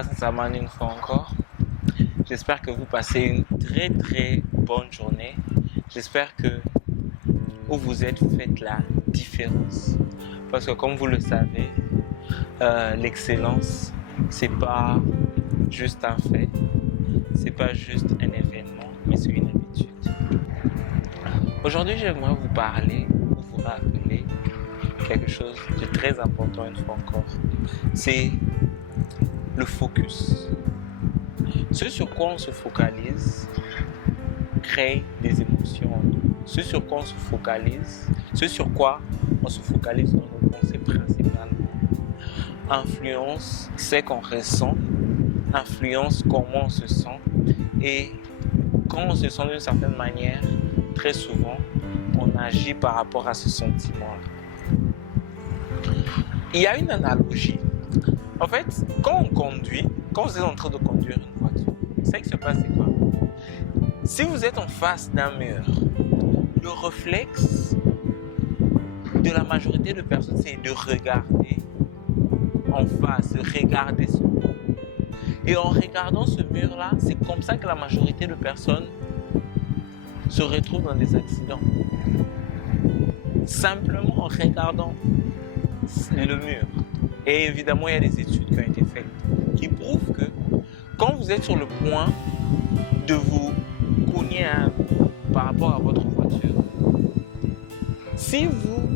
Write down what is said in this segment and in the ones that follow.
Zaman une fois encore. J'espère que vous passez une très très bonne journée. J'espère que où vous êtes, vous faites la différence. Parce que comme vous le savez, l'excellence, c'est pas juste un fait, c'est pas juste un événement, mais c'est une habitude. Aujourd'hui, j'aimerais vous parler ou vous rappeler quelque chose de très important une fois encore. C'est le focus. Ce sur quoi on se focalise crée des émotions en nous. Ce sur quoi on se focalise, dans nos pensées principalement, influence ce qu'on ressent, influence comment on se sent. Et quand on se sent d'une certaine manière, très souvent, on agit par rapport à ce sentiment-là. Il y a une analogie. En fait, quand vous êtes en train de conduire une voiture, vous savez que se passe c'est quoi? Si vous êtes en face d'un mur, le réflexe de la majorité de personnes, c'est de regarder en face, de regarder ce mur. Et en regardant ce mur-là, c'est comme ça que la majorité de personnes se retrouvent dans des accidents. Simplement en regardant le mur. Et évidemment, il y a des études qui ont été faites qui prouvent que quand vous êtes sur le point de vous cogner par rapport à votre voiture, si vous,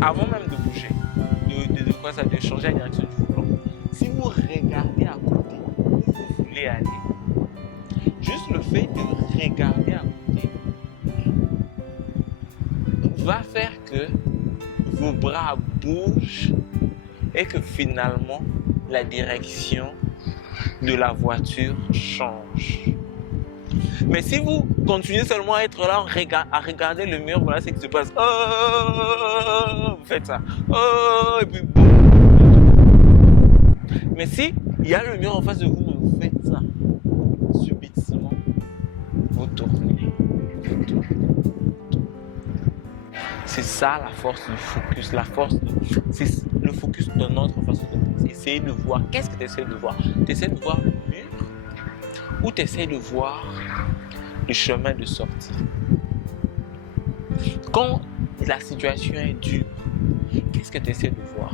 avant même de bouger, de changer la direction du volant, si vous regardez à côté où vous voulez aller, juste le fait de regarder à côté va faire que vos bras bougent et que finalement la direction de la voiture change. Mais si vous continuez seulement à être là à regarder le mur, voilà ce qui se passe. Vous faites ça. Et puis boum. Mais si il y a le mur en face de vous, vous faites ça. Subitement, vous tournez. C'est ça la force du focus. C'est le focus de notre façon de penser. Essayez de voir. Qu'est-ce que tu essaies de voir? Tu essaies de voir le mur ou tu essaies de voir le chemin de sortie? Quand la situation est dure, qu'est-ce que tu essaies de voir?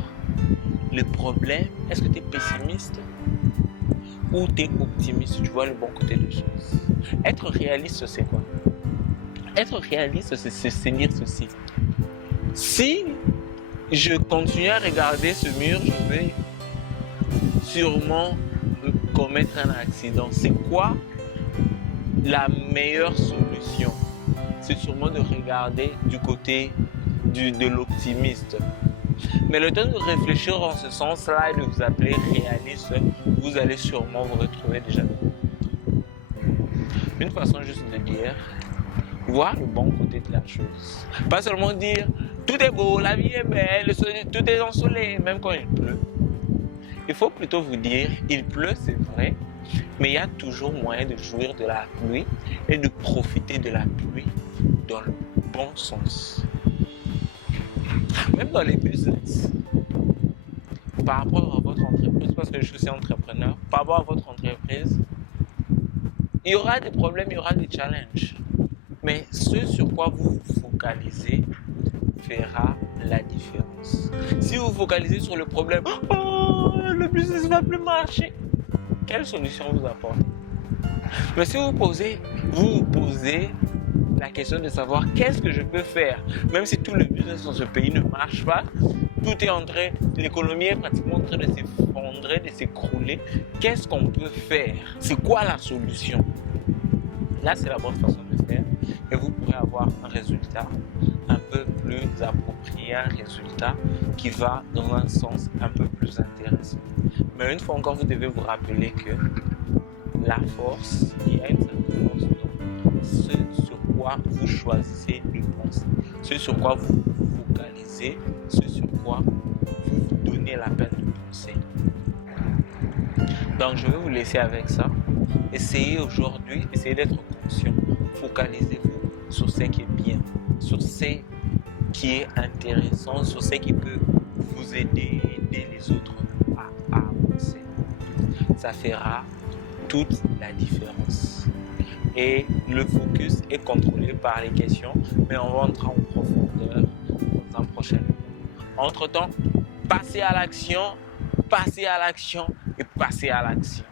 Le problème, est-ce que tu es pessimiste ou tu es optimiste? Tu vois le bon côté des choses. Être réaliste, c'est quoi? Être réaliste, c'est se dire ceci. Si je continue à regarder ce mur, je vais sûrement commettre un accident. C'est quoi la meilleure solution? C'est sûrement de regarder du côté de l'optimiste. Mais le temps de réfléchir en ce sens-là et de vous appeler réaliste, vous allez sûrement vous retrouver déjà dedans. Une façon juste de dire, voir le bon côté de la chose. Pas seulement dire, tout est beau, la vie est belle, tout est ensoleillé, même quand il pleut. Il faut plutôt vous dire, il pleut, c'est vrai, mais il y a toujours moyen de jouir de la pluie et de profiter de la pluie dans le bon sens. Même dans les business, par rapport à votre entreprise, parce que je suis entrepreneur, par rapport à votre entreprise, il y aura des problèmes, il y aura des challenges. Mais ce sur quoi vous vous focalisez fera la différence. Si vous vous focalisez sur le problème, le business ne va plus marcher, quelle solution vous apporte? Mais si vous vous posez la question de savoir qu'est-ce que je peux faire, même si tout le business dans ce pays ne marche pas, l'économie est pratiquement en train de s'effondrer, de s'écrouler, qu'est-ce qu'on peut faire? C'est quoi la solution? Là, c'est la bonne façon de faire et vous pourrez avoir un résultat un peu plus approprié, un résultat qui va dans un sens un peu plus intéressant. Mais une fois encore, vous devez vous rappeler que la force, il y a une certaine force dans ce sur quoi vous choisissez de penser, ce sur quoi vous vous focalisez, ce sur quoi vous vous donnez la peine de penser. Donc, je vais vous laisser avec ça. Essayez aujourd'hui, essayez d'être conscient. Focalisez-vous sur ce qui est bien, sur ce qui est intéressant, sur ce qui peut vous aider les autres à avancer. ça fera toute la différence. Et le focus est contrôlé par les questions, mais on va entrer en profondeur dans un prochain vidéo. Entre-temps, passez à l'action et passez à l'action.